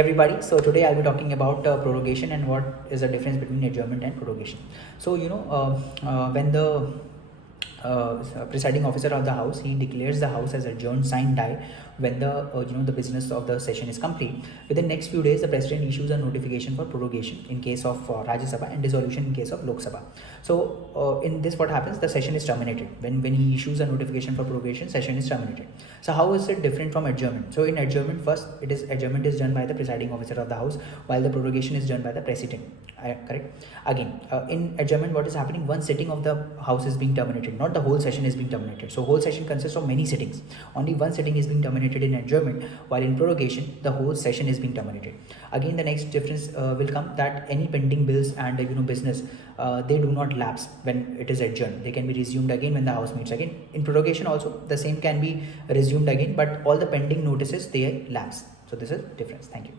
Everybody, so today I'll be talking about prorogation and what is the difference between adjournment and prorogation. So when the presiding officer of the house, he declares the house as adjourned sine die when the business of the session is complete. Within next few days, the president issues a notification for prorogation in case of Rajya Sabha and dissolution in case of Lok Sabha. So in this, what happens, the session is terminated when he issues a notification for prorogation. Session is terminated. So how is it different from adjournment? So in adjournment, first adjournment is done by the presiding officer of the house, while the prorogation is done by the president. Correct. Again, in adjournment, what is happening? One sitting of the house is being terminated, not the whole session is being terminated. So whole session consists of many sittings. Only one sitting is being terminated in adjournment, while in prorogation, the whole session is being terminated. Again, the next difference will come that any pending bills and business, they do not lapse when it is adjourned. They can be resumed again when the house meets again. In prorogation also, the same can be resumed again, but all the pending notices, they lapse. So this is difference. Thank you.